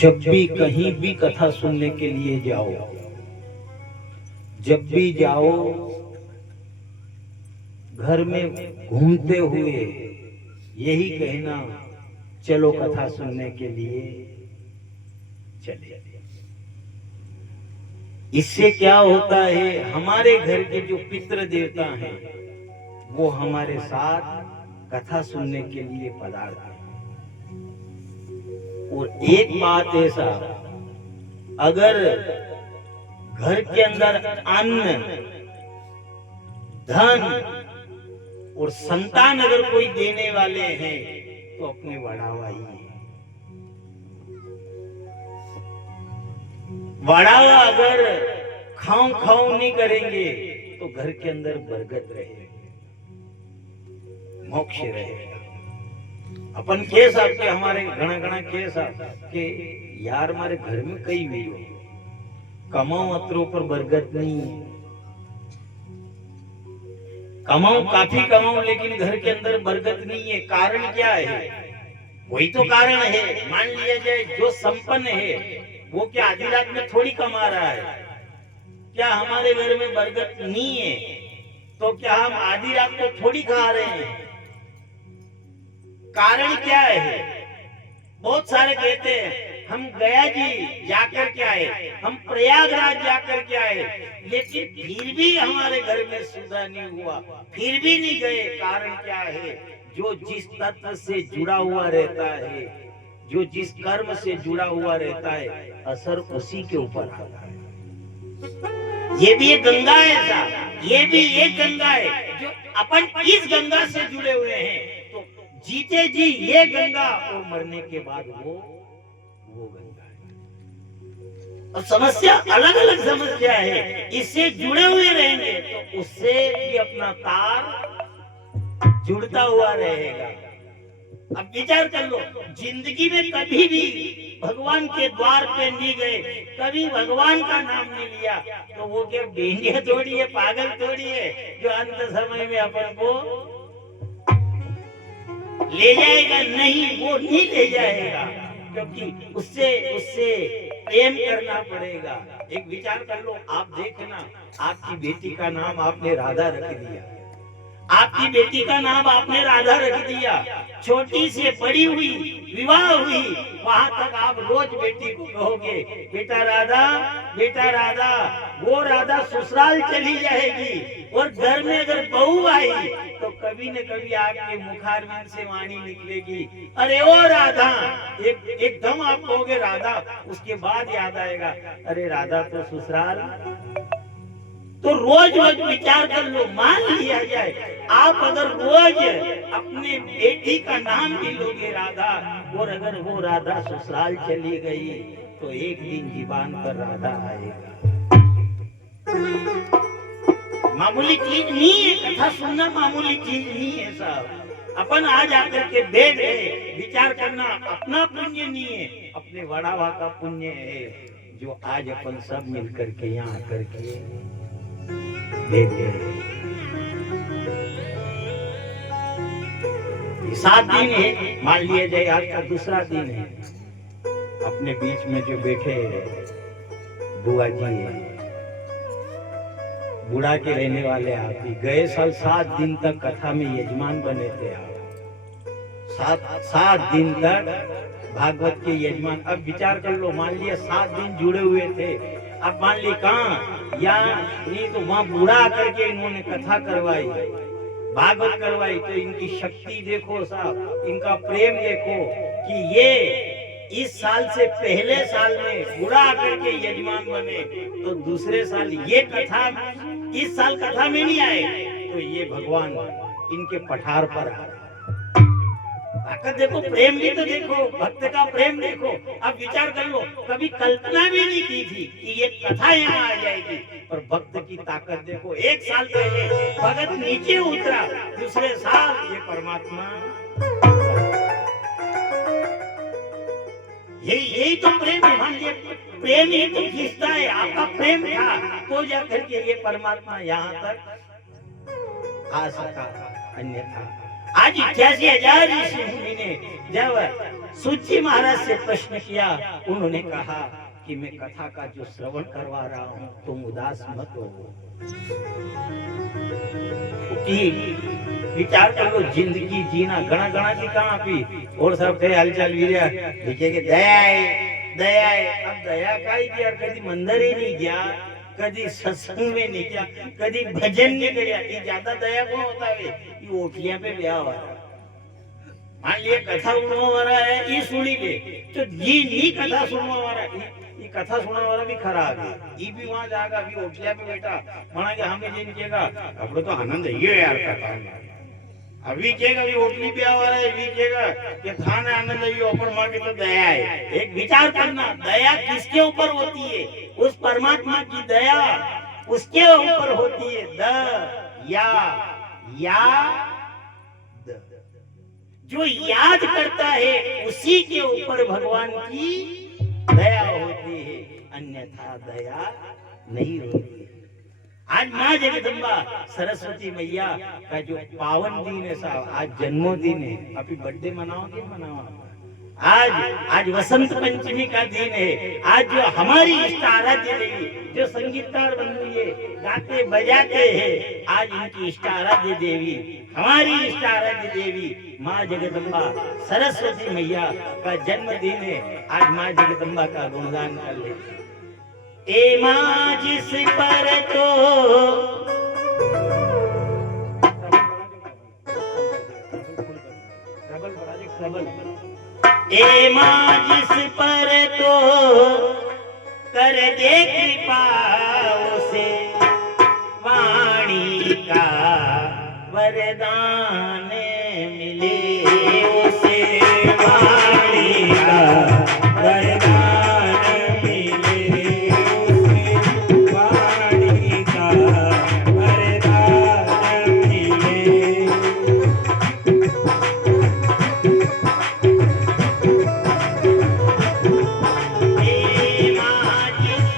जब भी कहीं भी कथा सुनने के लिए जाओ, जब भी जाओ, घर में घूमते हुए यही कहना, चलो कथा सुनने के लिए चले। इससे क्या होता है, हमारे घर के जो पितृ देवता हैं वो हमारे साथ कथा सुनने के लिए पधारते हैं। और एक बात ऐसा, अगर घर के अंदर अन्न, धन और संतान अगर कोई देने वाले हैं तो अपने बढ़ावा ही है। बढ़ावा अगर खाऊं खाऊं नहीं करेंगे तो घर के अंदर बरकत रहेगी, मोक्ष रहेगा। अपन के साथ के हमारे घना घना के साथ के यार हमारे घर में कई भी हो, कमाओ अतरों पर बरकत नहीं है। कमाओ, काफी कमाओ, लेकिन घर के अंदर बरकत नहीं है। कारण क्या है? वही तो कारण है। मान लिया जाए जो संपन्न है वो क्या आधी रात में थोड़ी कमा रहा है? क्या हमारे घर में बरकत नहीं है तो क्या हम आधी रात को थोड़ी खा रहे हैं? कारण क्या है? बहुत सारे कहते हैं हम गया जी जाकर के आए, हम प्रयागराज जाकर के आए, लेकिन फिर भी हमारे घर में सुधा नहीं हुआ, फिर भी नहीं गए। कारण क्या है? जो जिस तत्व से जुड़ा हुआ रहता है, जो जिस कर्म से जुड़ा हुआ रहता है, असर उसी के ऊपर आता है। ये भी एक गंगा है साहब, ये भी एक गंगा है। जो अपन इस गंगा से जुड़े हुए हैं तो जीते जी ये गंगा, और मरने के बाद वो गंगा है। और समस्या अलग अलग समस्या है, इससे जुड़े हुए रहेंगे तो उससे भी अपना तार जुड़ता हुआ रहेगा। अब विचार कर लो, जिंदगी में कभी भी भगवान के द्वार पे नहीं गए, कभी भगवान का नाम नहीं लिया, तो वो क्या बेंगे थोड़ी है, पागल थोड़ी है, जो अंत समय में अपन को ले जाएगा? नहीं, वो नहीं ले जाएगा, क्योंकि उससे प्रेम करना पड़ेगा। एक विचार कर लो, आप देखना, आपकी बेटी का नाम आपने राधा रख दिया, आपकी बेटी का नाम आपने राधा रख दिया, छोटी से बड़ी हुई, विवाह हुई, वहां तक आप रोज बेटी को कहोगे बेटा राधा, बेटा राधा। वो राधा ससुराल चली जाएगी, और घर में अगर बहू आई तो कभी न कभी आपके मुखारविंद से वाणी निकलेगी, अरे ओ राधा। एकदम आप कहोगे राधा, उसके बाद याद आएगा अरे राधा तो ससुराल। तो रोज रोज विचार कर लो, मान लिया जाए आप अगर रोज अपने बेटी का नाम भी लोगे राधा, और अगर वो राधा ससुराल चली गई तो एक दिन जीवान पर राधा आएगा। मामूली चीज नहीं है, कथा सुनना मामूली चीज नहीं है साहब। अपन आज आकर के बैठ गए, विचार करना अपना पुण्य नहीं है, अपने वड़ावा का पुण्य है, जो आज अपन सब मिलकर के यहाँ आकर के बैठ गए। 7 दिन है, मान लिया जाए आज का दूसरा दिन है। अपने बीच में जो बैठे बुआ जी है, बुढ़ा के रहने वाले आप ही, गए साल 7 दिन तक कथा में यजमान बने थे आप। 7 दिन तक भागवत के यजमान। अब विचार कर लो, मान लिया 7 दिन जुड़े हुए थे, अब मान ली कहाँ या नहीं तो वहां बूढ़ा आकर के इन्होंने कथा करवाई, भागवत करवाई, तो इनकी शक्ति देखो साहब, इनका प्रेम देखो कि ये इस साल से पहले साल में बूढ़ा आकर के यजमान बने, तो दूसरे साल ये कथा, इस साल कथा में नहीं आए तो ये भगवान इनके पठार पर आ। ताकत देखो, प्रेम भी तो देखो, भक्त का प्रेम देखो। अब विचार कर लो, कभी कल्पना भी नहीं की थी कि ये कथा यहाँ आ जाएगी, और भक्त की ताकत देखो। 1 साल पहले भगत नीचे उतरा, दूसरे साल ये परमात्मा। यही तो प्रेम है। मान लिया प्रेम ही तो खींचता है, आपका प्रेम था तो जाकर के ये परमात्मा यहाँ तक आ सका, अन्यथा आज 88,000 ऋषि मुनि ने जब सूची महाराज से प्रश्न किया। उन्होंने कहा कि मैं कथा का जो श्रवण करवा रहा हूँ तुम उदास मत हो। विचार कर लो, जिंदगी जीना घना घना की कहाँ पी और सब कहे हालचाल वीर्या लिखे के दया है दया है। अब दया का ही यार, कभी मंदिर ही नहीं गया, कभी सत्संग में नहीं गया, कभी भजन नहीं किया, ये ज्यादा दया कौन होता है? ये ओठिया पे ब्याह हो रहा है। मान लिया कथा सुनवा वाला है ये सुनी ले तो जी नहीं कथा सुनवा वाला ये कथा सुनने वाला भी खराब है। ये भी वहां जाएगा, अभी ओठिया पे बैठा माना कि हमें जिन कहेगा अपने तो आनंद है यार कथा में। अभी कहेगा भी ओटली पे आ रहा है, अभी कहेगा कि खाना आनंद है अपन मां की तो दया है। एक विचार करना, दया किसके ऊपर होती है? उस परमात्मा की दया उसके ऊपर होती है। या द जो याद करता है उसी के ऊपर भगवान की दया होती है, अन्यथा दया नहीं होती। आज माँ जगदम्बा सरस्वती मैया का जो पावन दिन है साहब, आज जन्मोदिन है। अभी बर्थडे मनाओगे मनाओ। आज वसंत पंचमी का दिन है। आज जो हमारी इष्ट आराध्य देवी, जो संगीतकार बंधु ये गाते बजाते हैं, आज इनकी इष्ट आराध्य देवी, हमारी इष्ट आराध्य देवी माँ जगदम्बा सरस्वती मैया का जन्मदिन है। आज माँ जगदम्बा का गुणगान कर ले। ए माँ जिस पर तो ए माँ जिस पर तो कर दे कृपा उसे वाणी का वरदान मिले, उसे वाणी का वरदान मिले, उसे वाणी का वरदान मिले। ए माँ जिस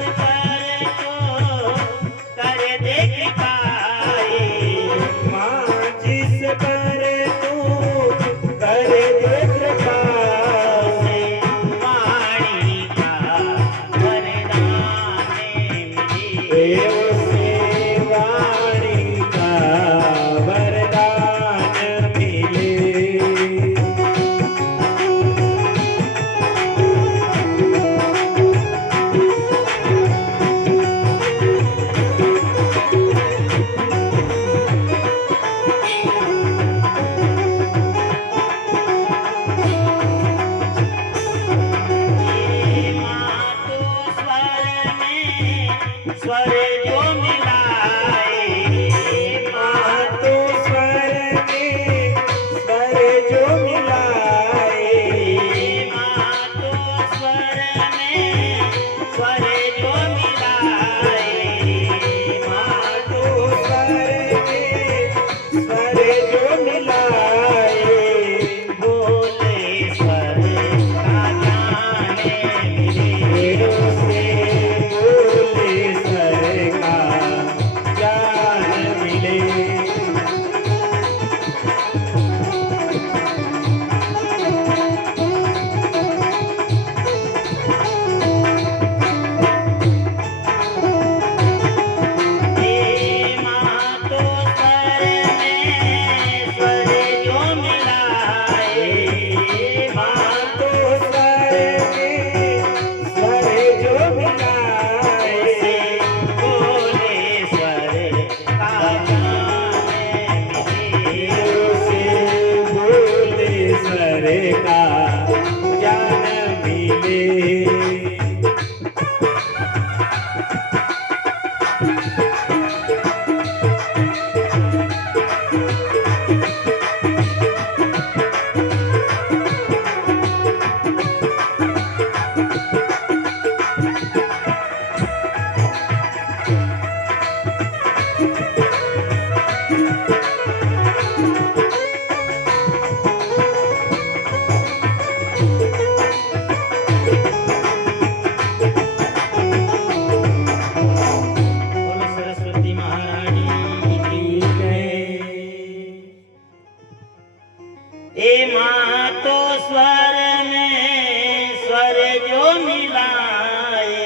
स्वर जो मिलाए,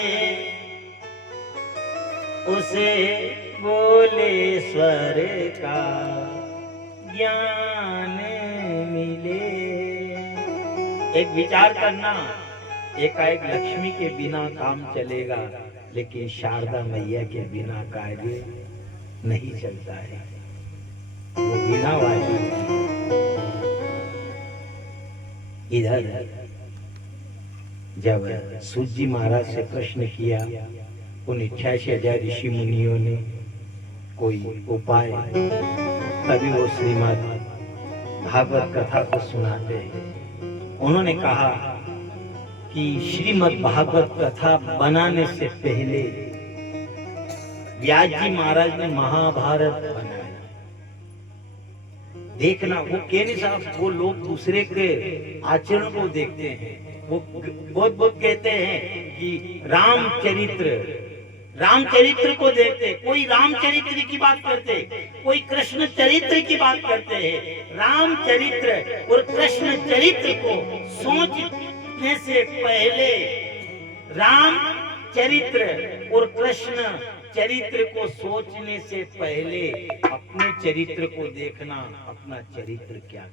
उसे बोले स्वर का ज्ञान मिले। एक विचार करना, एकाएक लक्ष्मी के बिना काम चलेगा, लेकिन शारदा मैया के बिना कार्य नहीं चलता है। वो बिना वाली इधर जब सूत जी महाराज से प्रश्न किया, उन 88,000 ऋषि मुनियों ने कोई उपाय, तभी वो श्रीमद् भागवत कथा को सुनाते हैं। उन्होंने कहा कि श्रीमद् भागवत कथा बनाने से पहले व्यास जी महाराज ने महाभारत बनाया। देखना, वो कह नहीं साहब, वो लोग दूसरे के आचरण को देखते हैं। वो बहुत कहते हैं कि रामचरित्र को देखते, कोई रामचरित्र की बात करते, कोई कृष्ण चरित्र की बात करते हैं। रामचरित्र और कृष्ण चरित्र को सोचने से पहले, राम चरित्र और कृष्ण चरित्र को सोचने से पहले अपने चरित्र को देखना, अपना चरित्र क्या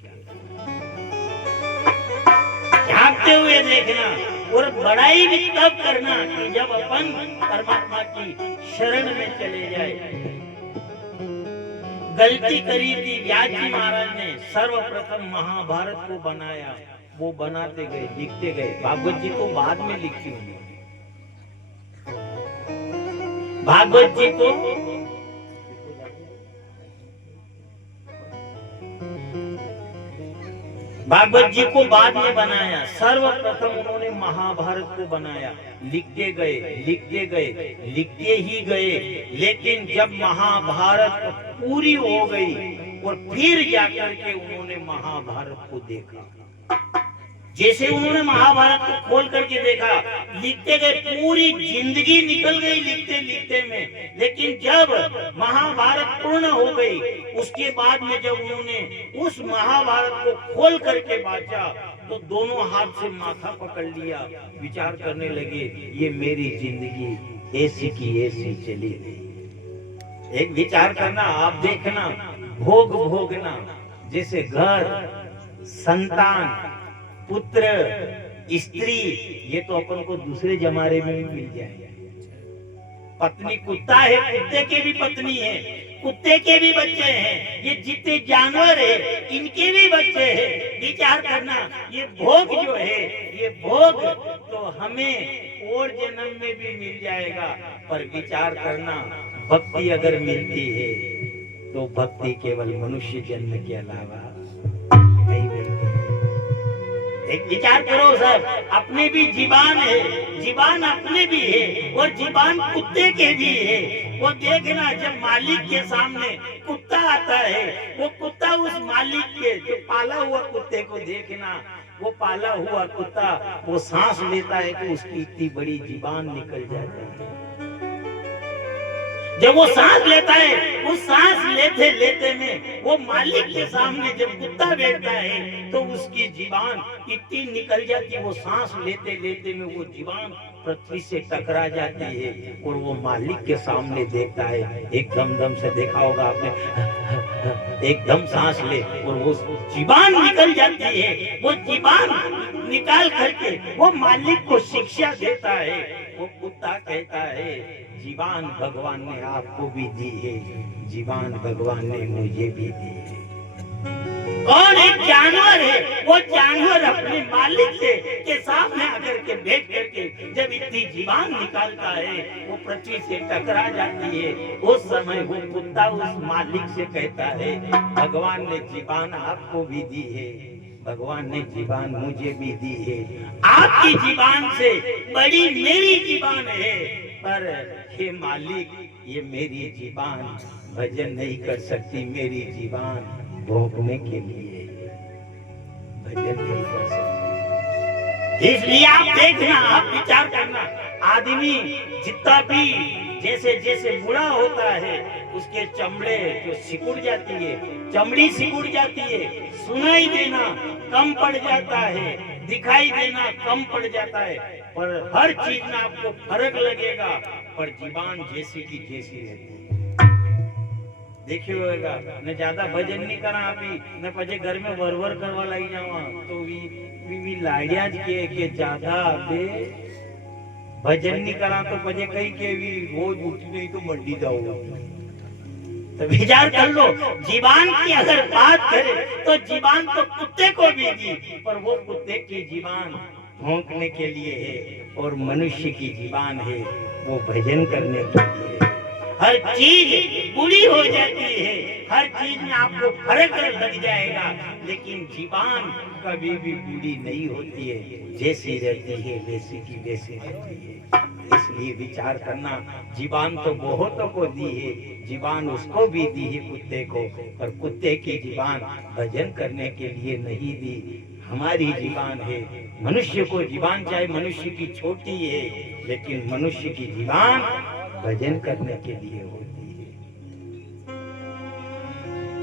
झांकते हुए देखना, और बड़ाई भी तब करना कि जब अपन परमात्मा की शरण में चले जाए। गलती करी थी व्यास जी महाराज ने, सर्वप्रथम महाभारत को बनाया। वो बनाते गए, लिखते गए। भागवत जी को बाद में लिखी हुई, भागवत जी को बाद में बनाया। सर्वप्रथम उन्होंने महाभारत को बनाया। लिखते ही गए, लेकिन जब महाभारत पूरी हो गई और फिर जाकर के उन्होंने महाभारत को देखा, जैसे उन्होंने महाभारत को खोल करके देखा, लिखते गए, पूरी जिंदगी निकल गई लिखते में। लेकिन जब महाभारत पूर्ण हो गई, उसके बाद में जब उन्होंने उस महाभारत को खोल करके बांचा, तो दोनों हाथ से माथा पकड़ लिया, विचार करने लगे, ये मेरी जिंदगी ऐसी की ऐसी चली गई। एक विचार करना, आप देखना, भोगना, जैसे घर, संतान, पुत्र, स्त्री, ये तो अपन को दूसरे जमाने में भी मिल जाएगा। पत्नी, कुत्ता है, कुत्ते के भी पत्नी है, कुत्ते के भी बच्चे हैं। ये जितने जानवर है, इनके भी बच्चे हैं। विचार करना, ये भोग जो है, ये भोग तो हमें और जन्म में भी मिल जाएगा। पर विचार करना, भक्ति अगर मिलती है तो भक्ति केवल मनुष्य जन्म के अलावा नहीं मिलती। एक विचार करो सर, अपने भी जीवान है, जीवान अपने भी है, और जीवान कुत्ते के भी है। वो देखना, जब मालिक के सामने कुत्ता आता है, वो कुत्ता उस मालिक के, जो पाला हुआ कुत्ते को देखना, वो पाला हुआ कुत्ता वो सांस लेता है तो उसकी इतनी बड़ी जीवान निकल जाती है। जब वो सांस लेता है, उस सांस लेते में वो मालिक के सामने जब कुत्ता बैठता है तो उसकी जीवान इतनी निकल जाती है, वो सांस लेते में वो जीवान पृथ्वी से टकरा जाती है, और वो मालिक के सामने देखता है। एकदम से देखा होगा आपने, एकदम सांस ले और वो जीवान निकल जाती है। वो जीवान निकाल करके वो मालिक को शिक्षा देता है। वो कुत्ता कहता है, जीवान भगवान ने आपको भी दी है, जीवान भगवान ने मुझे भी दी है। कौन एक जानवर है, वो जानवर अपने मालिक के सामने आकर के बैठ करके जब इतनी जीवान निकालता है, वो पृथ्वी से टकरा जाती है। उस समय वो कुत्ता उस मालिक से कहता है, भगवान ने जीवान आपको भी दी है, भगवान ने जीवान मुझे भी दी है। आपकी जीवान से बड़ी मेरी जीवान है, पर हे मालिक, ये मेरी जीवान भजन नहीं कर सकती, मेरी जीवान भोगने के लिए भजन नहीं कर सकती। इसलिए आप देखना, आप विचार करना, आदमी जितना भी जैसे बूढ़ा होता है, उसके चमड़े जो सिकुड़ जाती है, चमड़ी सिकुड़ जाती है, सुनाई देना कम पड़ जाता है, दिखाई देना कम पड़ जाता है, पर हर चीज में आपको फर्क लगेगा, पर जीवान जैसी की जैसी रहती है। देखियो होगा न ज्यादा भजन नहीं करा अभी न पजे घर में वरवर करवा लाई जावा तो वी लाड़िया के ज्यादा बे भजन नहीं करा तो पजे कई के भी रोज उठी नहीं तो मंडी जाओ। तो विचार कर लो, जीवान की अगर बात करे तो जीवान तो कुत्ते को भी दी, पर वो कुत्ते की जीवान भौंकने के लिए है और मनुष्य की जीवान है वो भजन करने के लिए है। हर चीज बुरी हो जाती है, हर चीज में आपको फर्क लग जाएगा, लेकिन जीवान कभी भी बुरी नहीं होती है, जैसी रहती है वैसी की वैसी रहती है। इसलिए विचार करना, जीवान तो बहुतों को दी है, जीवान उसको भी दी है कुत्ते को, पर कुत्ते की जीवान भजन करने के लिए नहीं दी। हमारी जीवान है, मनुष्य को जीवान चाहे मनुष्य की छोटी है, लेकिन मनुष्य की जीवान भजन करने के लिए होती है।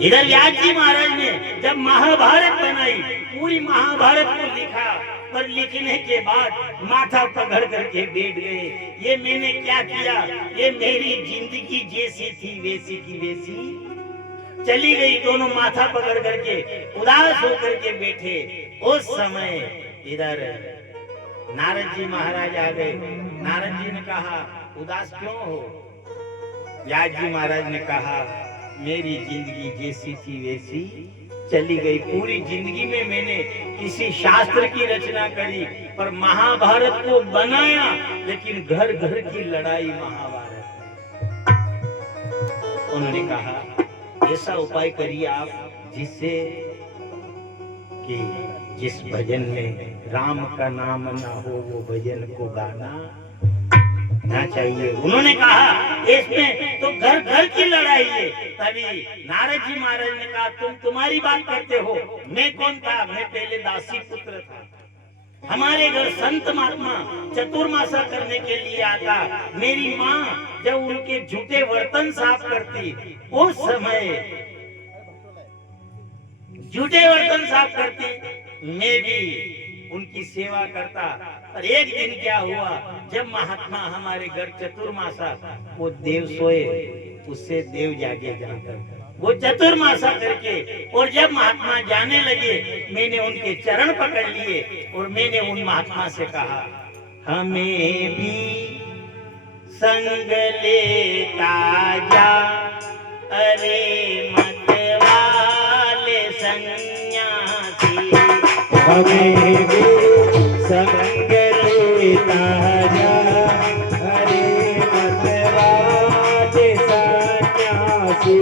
इधर व्यास जी महाराज ने जब महाभारत बनाई, पूरी महाभारत को लिखा, पर लिखने के बाद माथा पकड़ करके बैठ गए, ये मैंने क्या किया, ये मेरी जिंदगी जैसी थी वैसी की वैसी चली गई। दोनों माथा पकड़ करके उदास होकर के बैठे। उस समय इधर नारद जी महाराज आ गए। नारद जी ने कहा उदास क्यों हो? व्यास जी महाराज ने कहा मेरी जिंदगी जैसी थी वैसी चली गई। पूरी जिंदगी में मैंने किसी शास्त्र की रचना करी, पर महाभारत को बनाया, लेकिन घर घर की लड़ाई महाभारत। उन्होंने कहा ऐसा उपाय करिए आप जिससे कि जिस भजन में राम का नाम ना हो वो भजन को गाना ना चाहिए। उन्होंने कहा इसमें तो घर घर की लड़ाई है। तभी नारद जी महाराज ने कहा तुम्हारी बात करते हो, मैं कौन था? मैं पहले दासी पुत्र था। हमारे घर संत महात्मा चतुर्मासा करने के लिए आता। मेरी माँ जब उनके झूठे बर्तन साफ करती, उस समय झूठे बर्तन साफ करती, मैं भी उनकी सेवा करता। पर एक दिन क्या हुआ, जब महात्मा हमारे घर चतुर्मासा, वो देव सोए, उससे देव जागे जाकर वो चतुर्मासा करके, और जब महात्मा जाने लगे, मैंने उनके चरण पकड़ लिए और मैंने उन महात्मा से कहा हमें भी संग लेता जा, अरे मत वाले सन्यासी, हमें भी संग लेता जा, अरे मत वाले सन्यासी।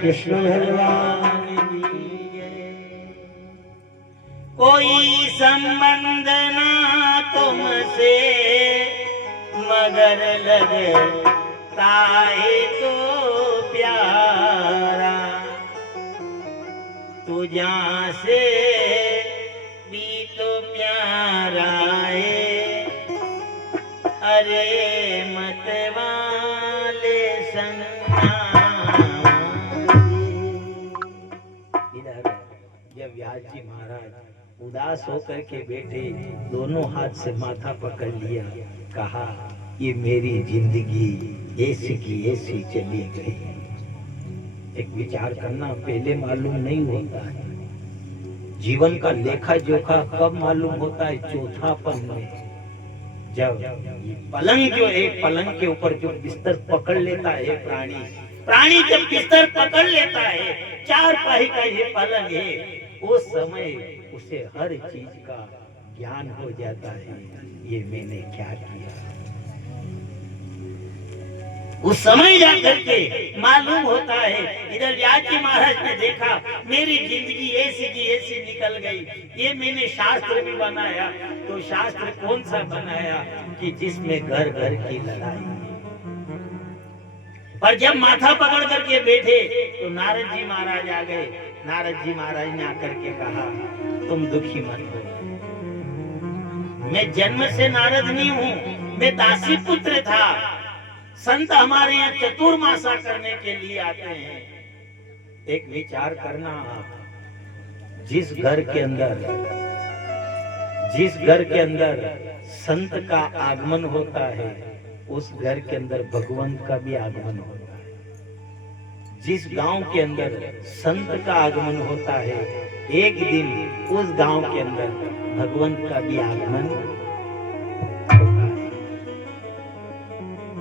कृष्ण भगवान कोई संबंध ना तुमसे मगर लगता है तो प्यारा तू जहाँ से भी तो प्यारा है अरे मत वाले जब व्यास जी महाराज उदास होकर के बैठे दोनों हाथ से माथा पकड़ लिया कहा ये मेरी जिंदगी ऐसी की ऐसी चली गई। एक विचार करना पहले मालूम नहीं होता है जीवन का लेखा जोखा कब मालूम होता है चौथापन में जब पलंग जो है पलंग के ऊपर जो बिस्तर पकड़ लेता है प्राणी जब बिस्तर पकड़ लेता है चार पाही का ये पलंग है उस समय उसे हर चीज का ज्ञान हो जाता है ये मैंने क्या किया उस समय जाकर के मालूम होता है। इधर व्यास जी महाराज ने देखा मेरी जिंदगी ऐसी की ऐसी निकल गई ये मैंने शास्त्र भी बनाया तो शास्त्र कौन सा बनाया कि जिसमें घर घर की लड़ाई पर जब माथा पकड़ करके बैठे तो नारद जी महाराज आ गए। नारद जी महाराज ने आकर के कहा तुम दुखी मत हो मैं जन्म से नारद नहीं हूँ मैं दासी पुत्र था। संत हमारे यहाँ चतुर्मासा करने के लिए आते हैं। एक विचार करना आप जिस घर के अंदर संत का आगमन होता है उस घर के अंदर भगवंत का भी आगमन होता है। जिस गांव के अंदर संत का आगमन होता है एक दिन उस गांव के अंदर भगवंत का भी आगमन होता है।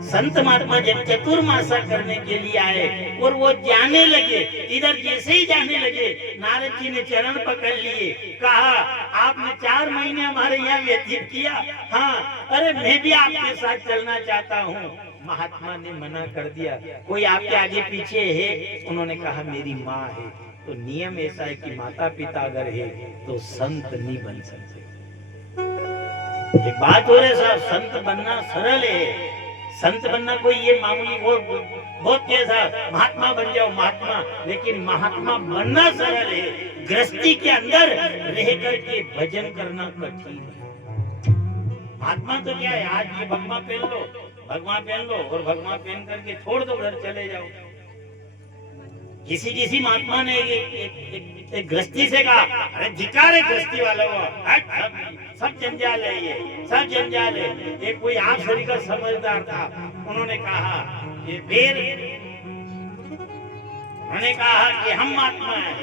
संत महात्मा जब चतुर्मासा करने के लिए आए और वो जाने लगे इधर जैसे ही जाने लगे नारद जी ने चरण पकड़ लिए कहा आपने 4 महीने हमारे यहाँ व्यतीत किया हाँ अरे मैं भी आपके साथ चलना चाहता हूँ। महात्मा ने मना कर दिया कोई आपके आगे पीछे है उन्होंने कहा मेरी माँ है तो नियम ऐसा है कि माता पिता अगर है तो संत नहीं बन सकते। एक बात हो रही साहब संत बनना सरल है संत बनना कोई ये मामूली वो बहुत कैसा महात्मा बन जाओ महात्मा लेकिन महात्मा बनना सरल है गृहस्थी के अंदर रह करके भजन करना कठिन है। महात्मा तो क्या है आज ये भगवा पहन लो और भगवा पहन करके छोड़ दो घर चले जाओ। किसी महात्मा ने एक गृहस्थी से कहा अरे धिक्कार है गृहस्थी वालों को सब जंजाल है ये सब जंजाल है। एक कोई आप शरीर का समझदार था उन्होंने कहा कि हम महात्मा है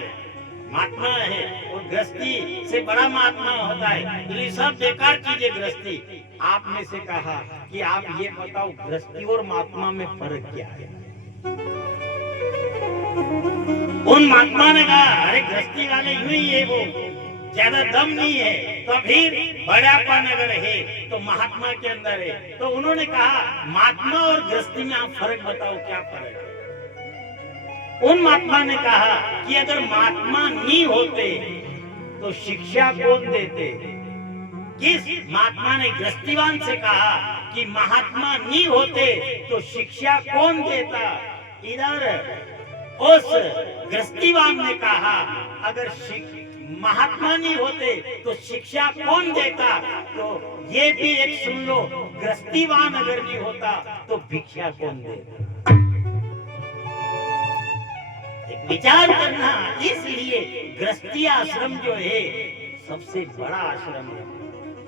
महात्मा है और गृहस्थी से बड़ा महात्मा होता है, इसलिए सब बेकार चीजें गृहस्थी। आपने से कहा कि आप ये बताओ गृहस्थी और महात्मा में फर्क क्या है। उन महात्मा ने कहा अरे गृहस्थी वाले यूं ही है, वो ज्यादा दम नहीं है, तो फिर बड़ापन अगर है तो महात्मा के अंदर है। तो उन्होंने कहा महात्मा और गृहस्थी में आप फर्क बताओ, क्या फर्क है। उन महात्मा ने कहा कि अगर महात्मा नहीं होते तो शिक्षा कौन देते। किस महात्मा ने गृहस्थीवान से कहा कि महात्मा नहीं होते तो शिक्षा कौन देता। इधर उस गृहस्थीवान ने कहा अगर महात्मा नहीं होते तो शिक्षा कौन देता। तो ये भी एक सुन लो, गृहस्थीवान अगर नहीं होता तो भिक्षा कौन देता। विचार करना, इसलिए गृहस्थी आश्रम जो है सबसे बड़ा आश्रम है।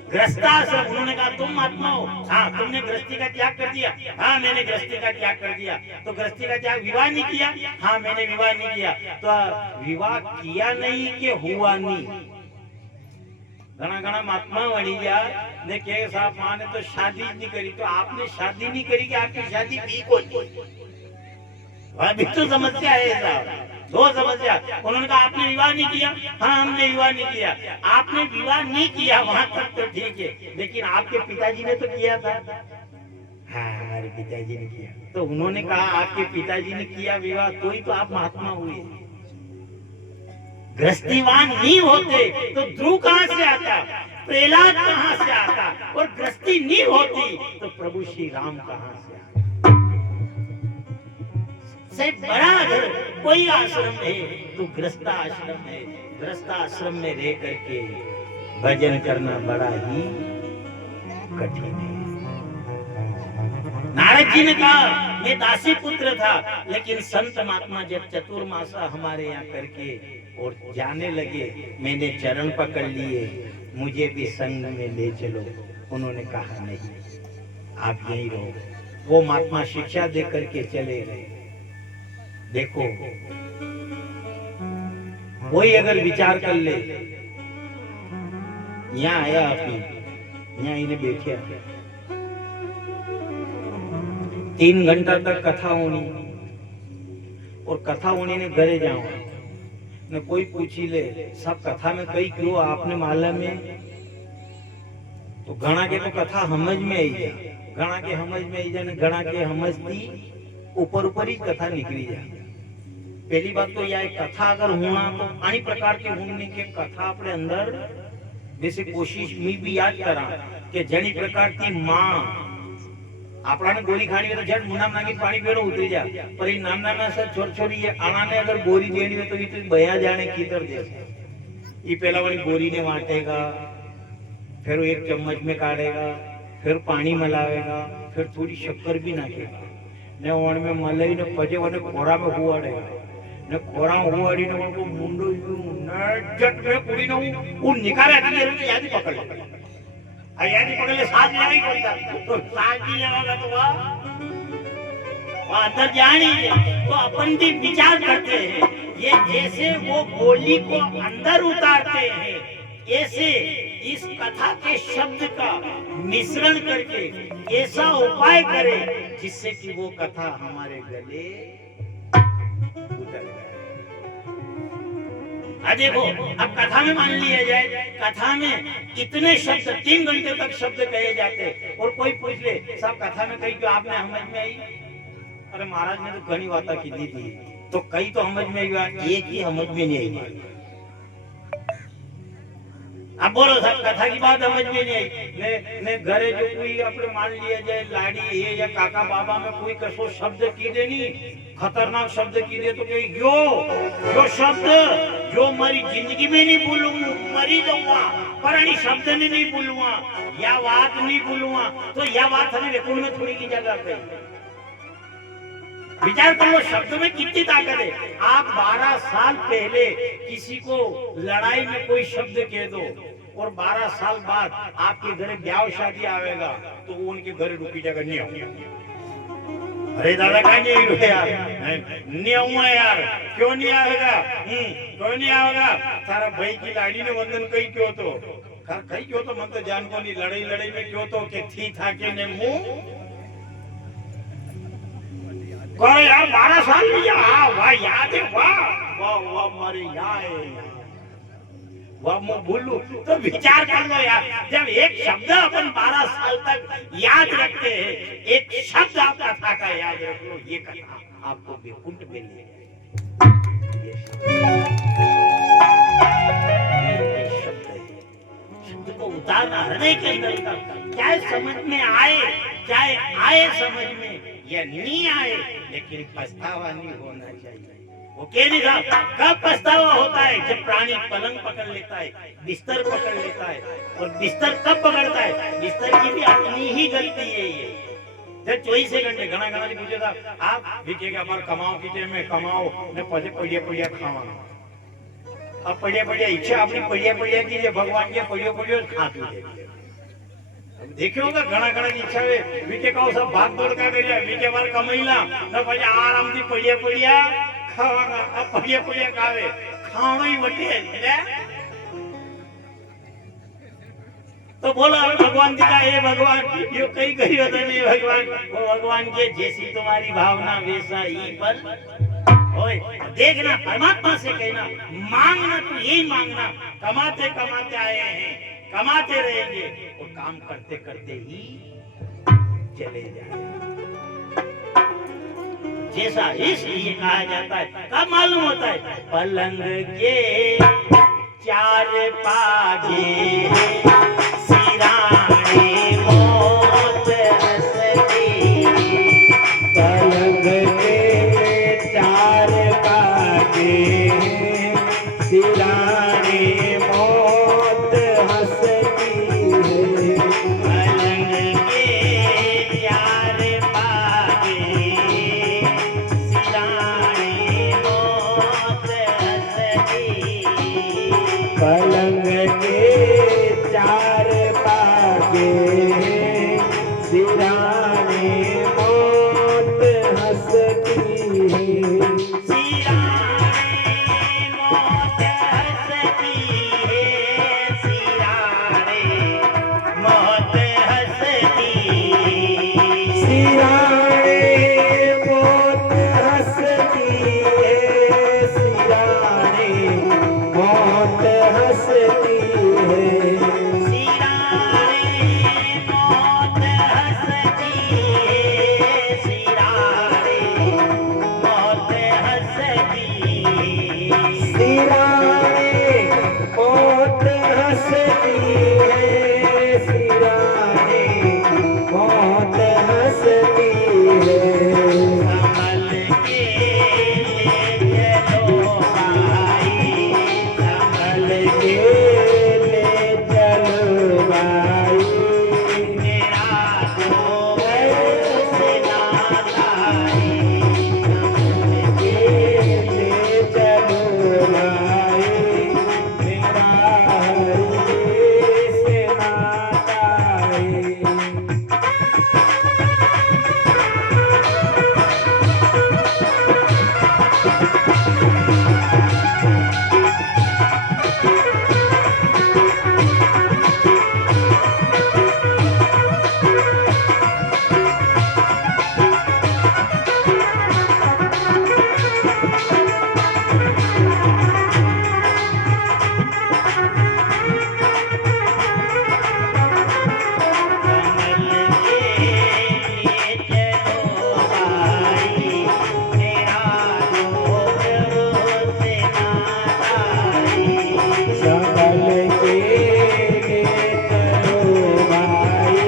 गृहस्थाश्रम, उन्होंने कहा तुम महात्मा हो, हाँ तुमने गृहस्थी का त्याग कर दिया, हाँ मैंने गृहस्थी का त्याग कर दिया। तो गृहस्थी का त्याग, विवाह नहीं किया, हाँ मैंने विवाह नहीं किया। तो विवाह किया नहीं कि हुआ नहीं। घना घना महात्मा बनी गया ने के साहब माँ ने तो शादी नहीं करी, तो आपने शादी नहीं करी कि आपकी शादी की कोई, अभी तो समस्या है साहब। दो समस्या। उन्होंने कहा आपने विवाह नहीं किया, हाँ हमने विवाह नहीं किया। आपने विवाह नहीं किया वहां तक तो ठीक है, लेकिन आपके पिताजी ने तो किया था। हाँ हमारे पिताजी ने किया। तो उन्होंने कहा आपके पिताजी ने किया विवाह, तो ही तो आप महात्मा हुए। गृहस्थीवान नहीं होते तो ध्रुव कहाँ से आता, प्रहलाद कहाँ से आता, और गृहस्थी नहीं होती तो प्रभु श्री राम कहाँ से आता। से बड़ा अगर कोई आश्रम है तो गृहस्थ आश्रम है। गृहस्थ आश्रम में रह करके भजन करना बड़ा ही कठिन है। नारद जी ने कहा मैं दासी पुत्र था, लेकिन संत महात्मा जब चतुर्मासा हमारे यहाँ करके और जाने लगे, मैंने चरण पकड़ लिए, मुझे भी संग में ले चलो। उन्होंने कहा नहीं आप यहीं रहो। वो महात्मा शिक्षा दे करके चले गए। देखो कोई अगर विचार कर ले, यहाँ आया आप यहाँ इन्हें बैठे 3 घंटा तक कथा होनी, और कथा होनी ने घरे जाओ ने कोई पूछी ले सब कथा में कई क्यों आपने मालूम है, तो घना के तो कथा समझ में आई जा, घना के समझ में आई जाने, घना के समझती ऊपर ऊपर ही कथा निकली जाए। पहली बात तो यह कथा अगर होना तो अनेक प्रकार के होने के कथा अपने अंदर जैसे कोशिश मी भी याद करा कि जनी प्रकार की मां आपने गोली खानी है तो झट मुंडा नागी पानी पीनो उतरी जा, पर ये नाना ना सा छोर छोरी ये आना ने अगर गोरी देनी है तो ये तो बया जाने कीतर जैसे ये पहला वाली गोरी ने वाटेगा, फिर एक चम्मच में काटेगा, फिर पानी मिलावेगा, फिर थोड़ी शक्कर भी नाखेगा ने ओण में मलाई ने पजे वने कोरा में हुआड़ेगा ने कोरा हुआड़ी ने उनको मुंडो नट में कुड़ी ने वो निकाले आती है तो याद ही पकड़ ले, याद ही पकड़ ले, साथ लेना ही पड़ता, तो साथ भी लेगा तो वह अंदर जानी है। तो अपन भी विचार करते हैं, ये जैसे वो गोली को अंदर उतारते हैं, ऐसे इस कथा के शब्द का मिश्रण करके ऐसा उपाय करें जिससे कि वो कथा हमारे गले उतर जाए। देखो अब कथा में मान लिया जाए, कथा में इतने शब्द 3 घंटे तक शब्द कहे जाते, और कोई पूछ ले सब कथा में कही जो आपने समझ में आई, अरे महाराज ने तो घनी बातें की थी, तो कई तो समझ में आई, एक ही समझ में नहीं आई। अब बोलो सब कथा की बात समझ में नहीं आई ने घरे जो कोई अपने मान लिया जाए लाड़ी है या काका बाबा में कोई कसो शब्द की देनी, खतरनाक शब्द की दे तो कहीं जो शब्द जो मेरी जिंदगी में नहीं बोलूंगा, मरी जाऊंगा पर अनी शब्द ने नहीं बोलूंगा, या बात नहीं बोलूंगा, तो यह बात हमें रेकॉर्ड में थोड़ी की जगह पे। विचार करो शब्द में कितनी ताकत है। आप 12 साल पहले किसी को लड़ाई में कोई शब्द कह दो और 12 साल बाद आपके घर ब्याह शादी आवेगा तो वो उनके घर रुकी जगह नहीं होगी। अरे दादा कहाँ नहीं रुके यार, नहीं आऊंगा यार। क्यों नहीं आएगा? क्यों नहीं आएगा? तारा भाई की लाड़ी ने वंदन कही क्यों तो कही क्यों तो मत जान को नहीं लड़ाई लड़ाई में क्यों तो के थी था के ने मुंह करे यार 12 साल लिया। वाह याद है, वाह वाह वाह मारे याद है, वाह मैं भूलू तो विचार कर लो यार। जब एक शब्द अपन 12 साल तक याद रखते हैं, एक शब्द आप कथा का याद रख लो, ये कथा आपको वैकुंठ में ले जाएगी। ये शब्द है, शब्द को उतारना हृदय के अंदर का, चाहे समझ में आए, चाहे आए समझ में या नहीं आए, लेकिन पछतावा नहीं होना चाहिए। वो कह नहीं था कब पछतावा होता है? जब प्राणी पलंग पकड़ लेता है, बिस्तर पकड़ लेता है। और बिस्तर कब पकड़ता है? बिस्तर की भी अपनी ही गलती है ये। जब 24 घंटे घना घना नहीं पूछे था आप भी के बार कमाओ की में कमाओ ने पजे पड़िया पड़िया खावा। अब पड़िया पड़िया इच्छा अपनी पड़िया पड़िया की जे भगवान के पड़ियो पड़ियो खातू दे। देखियो होगा घना घना की इच्छा है वीके का सब भाग दौड़ का करिया वीके बार कमाईला न पजे आराम थी पड़िया पड़िया खावागा। अब पड़िया पड़िया खावे खावणो ही वटे है। तो बोला भगवान जी का हे भगवान यो कई कही होता नहीं भगवान। वो भगवान के जैसी तुम्हारी भावना वैसा ही पर ओए देखना परमात्मा से कहना मांगना तो यही मांगना। कमाते कमाते आए हैं, कमाते रहेंगे और काम करते करते ही चले जाएंगे। जैसा इसलिए कहा जाता है, कब मालूम होता है? पलंग के 4 पागे सिराने मौत हंसती। पलंग के 4 पागे सिराने मौत हंसती है। पलंग के 4 पागे सिराने मौत हंसती। पलंग के 4 पागे सिराने मौत हंसती है। सिराने मौत हंसती है, सिराने मौत हंसती। सिराने मौत हंसती है। सिराने मौत हंसती है। सिराने मौत हंसती है, सिराने मौत हंसती। सिराने मौत हंसती है। सिराने मौत हंसती है। संभल के ले चलो भाई, संभल के ले चलो भाई। मेरा दोस्त नाता है। संभल के ले चलो भाई। मेरा हृदय से नाता है। संभल के ले चलो भाई।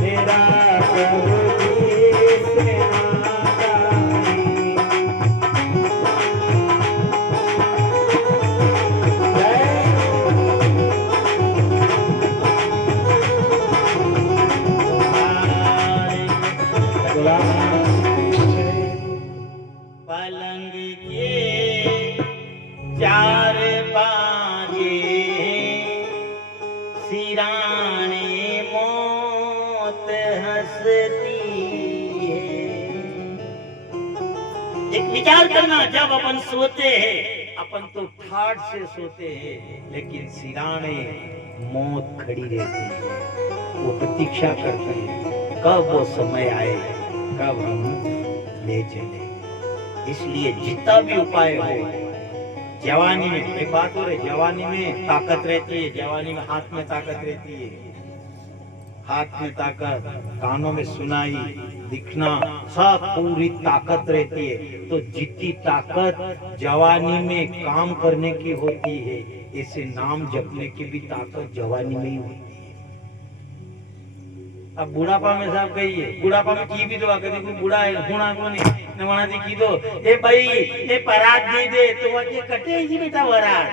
मेरा प्रभु जी से नाता है। पलंग के 4 पागे सिराने मौत हंसती है। एक विचार करना, जब अपन सोते हैं अपन तो ठाठ से सोते हैं, लेकिन सिराने मौत खड़ी रहती है, वो प्रतीक्षा करते हैं कब वो समय आए, कब हम ले चले। इसलिए जितना भी उपाय हो, जवानी में एक बात हो रही, जवानी में ताकत रहती है, जवानी में हाथ में ताकत रहती है, हाथ में ताकत, कानों में सुनाई, दिखना, सब पूरी ताकत रहती है। तो जितनी ताकत जवानी में काम करने की होती है, ऐसे नाम जपने की भी ताकत जवानी में ही होती है। अब बुढ़ापा में साहब कहिए, बुढ़ापा में की भी तो कभी कोई बूढ़ा है हुणा को नहीं ने वहां दी की दो ए भाई ए परात दे दे तो वो के कटे जी बेटा वरात।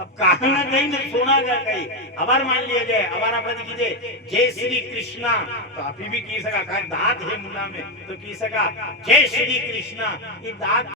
अब कहा ना कहीं ना सुना का कहीं हमार मान लिया जाए, हमारा अपने कीजिए जय श्री कृष्णा, तो आप भी की सका दांत है मुंडा में तो की सका जय श्री कृष्णा, ये दांत